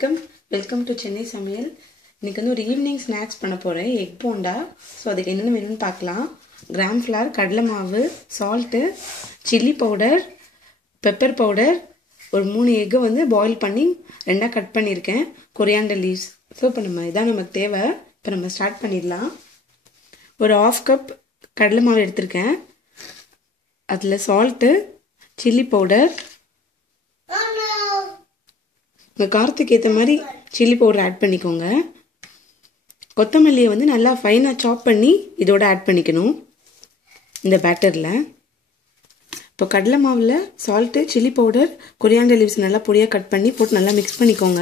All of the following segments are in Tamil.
வெல்கம் டு சென்னை சமையல். இன்னைக்கு வந்து ஒரு ஈவினிங் ஸ்நாக்ஸ் பண்ண போகிறேன். எக் போண்டா. ஸோ அதுக்கு என்னென்ன வேணும்னு பார்க்கலாம். கிராம் ஃப்ளார், கடலை மாவு, salt, chilli powder, pepper powder, ஒரு 3 எக்கு வந்து பாயில் பண்ணி 2ஆக கட் பண்ணியிருக்கேன், கொரியாண்டர் லீவ்ஸ். ஸோ இப்போ இதான் நமக்கு தேவை. இப்போ நம்ம ஸ்டார்ட் பண்ணிடலாம். ஒரு 1/2 கப் கடலை மாவு எடுத்திருக்கேன். அதில் சால்ட்டு, சில்லி பவுடர், உங்கள் காரத்துக்கு ஏற்ற மாதிரி சில்லி பவுடர் ஆட் பண்ணிக்கோங்க. கொத்தமல்லியை வந்து நல்லா ஃபைனாக சாப் பண்ணி இதோட ஆட் பண்ணிக்கணும் இந்த பேட்டரில். இப்போ கடலை மாவில் salt, chilli powder, coriander leaves நல்லா பொடியாக கட் பண்ணி போட்டு நல்லா மிக்ஸ் பண்ணிக்கோங்க.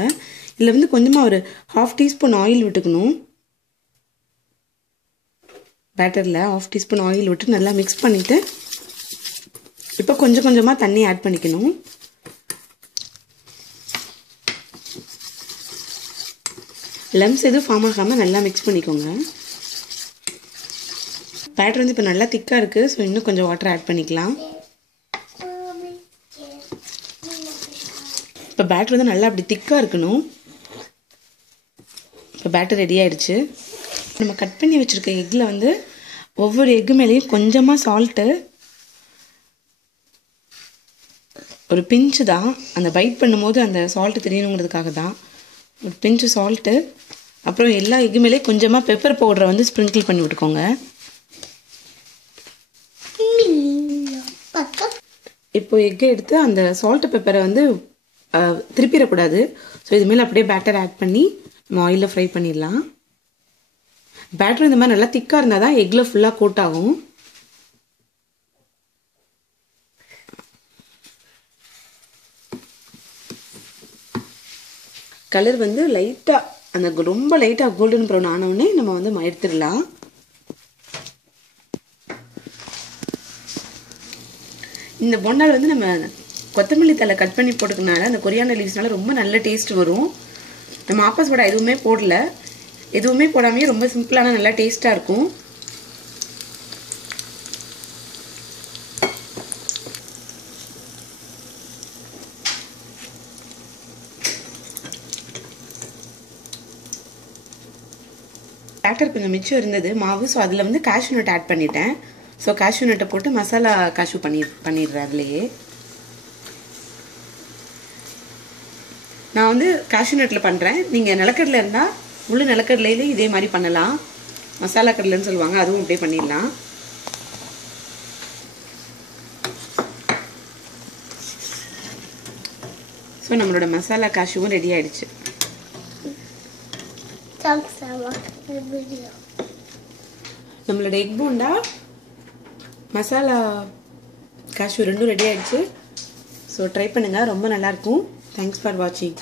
இதில் வந்து கொஞ்சமாக ஒரு 1/2 டீஸ்பூன் ஆயில் விட்டுக்கணும். பேட்டரில் 1/2 டீஸ்பூன் ஆயில் விட்டு நல்லா மிக்ஸ் பண்ணிவிட்டு இப்போ கொஞ்சம் கொஞ்சமாக தண்ணி ஆட் பண்ணிக்கணும். லம்ஸ் எதுவும் ஃபார்ம் ஆகாமல் நல்லா மிக்ஸ் பண்ணிக்கோங்க. பேட்டர் வந்து இப்போ நல்லா திக்காக இருக்குது. ஸோ இன்னும் கொஞ்சம் வாட்டர் ஆட் பண்ணிக்கலாம். இப்போ பேட்டர் வந்து நல்லா அப்படி திக்காக இருக்கணும். இப்போ பேட்டர் ரெடி ஆயிடுச்சு. நம்ம கட் பண்ணி வச்சுருக்க எக்கில் வந்து ஒவ்வொரு எக்கு மேலேயும் கொஞ்சமாக சால்ட்டு, ஒரு பிஞ்சு தான், அந்த பைட் பண்ணும்போது அந்த சால்ட்டு தெரியணுங்கிறதுக்காக தான் ஒரு பிஞ்சு சால்ட்டு. அப்புறம் எல்லா எக்கு மேலே கொஞ்சமாக பெப்பர் பவுடரை வந்து ஸ்ப்ரிங்கிள் பண்ணி விட்டுக்கோங்க. இப்போ எக்கை எடுத்து அந்த சால்ட்டு பெப்பரை வந்து திருப்பிடக்கூடாது. ஸோ இது மேலே அப்படியே பேட்டர் ஆட் பண்ணி நம்ம ஆயிலில் ஃப்ரை பண்ணிடலாம். பேட்டர் இந்த மாதிரி நல்லா திக்காக இருந்தால் தான் எக்கில் ஃபுல்லாக கோட் ஆகும். கலர் வந்து லைட்டாக அந்த ரொம்ப லைட்டாக கோல்டன் ப்ரௌன் ஆனவுடனே நம்ம வந்து எடுத்துடலாம். இந்த போண்டாவில் வந்து நம்ம கொத்தமல்லி தலை கட் பண்ணி போட்டுக்கனால அந்த கொரியாண்டர் லீவ்ஸ்னால ரொம்ப நல்ல டேஸ்ட் வரும். நம்ம ஆப்பஸ் வடை எதுவுமே போடல, எதுவுமே போடாமே ரொம்ப சிம்பிளான நல்லா டேஸ்ட்டாக இருக்கும். பேட்டர் கொஞ்சம் மிச்சம் இருந்தது மாவு. ஸோ அதில் வந்து கேஷ்யூ நட் ஆட் பண்ணிட்டேன். ஸோ கேஷ்யூ நட்டை போட்டு மசாலா கேஷ்யூ பண்ணிடுறேன் அதுலேயே. நான் வந்து கேஷ்யூ நட்டில் பண்ணுறேன். நீங்கள் நிலக்கடலை இருந்தால் முழு நிலக்கடலையிலே இதே மாதிரி பண்ணலாம். மசாலா கடலைன்னு சொல்லுவாங்க, அதுவும் அப்படியே பண்ணிடலாம். ஸோ நம்மளோட மசாலா கேஷ்யூவும் ரெடி ஆயிடுச்சு. நம்மளோட எக் போண்டா, மசாலா கேஷ்யூ ரெண்டும் ரெடி ஆயிடுச்சு. ஸோ ட்ரை பண்ணுங்கள், ரொம்ப நல்லாயிருக்கும். தேங்க்ஸ் ஃபார் வாட்சிங்.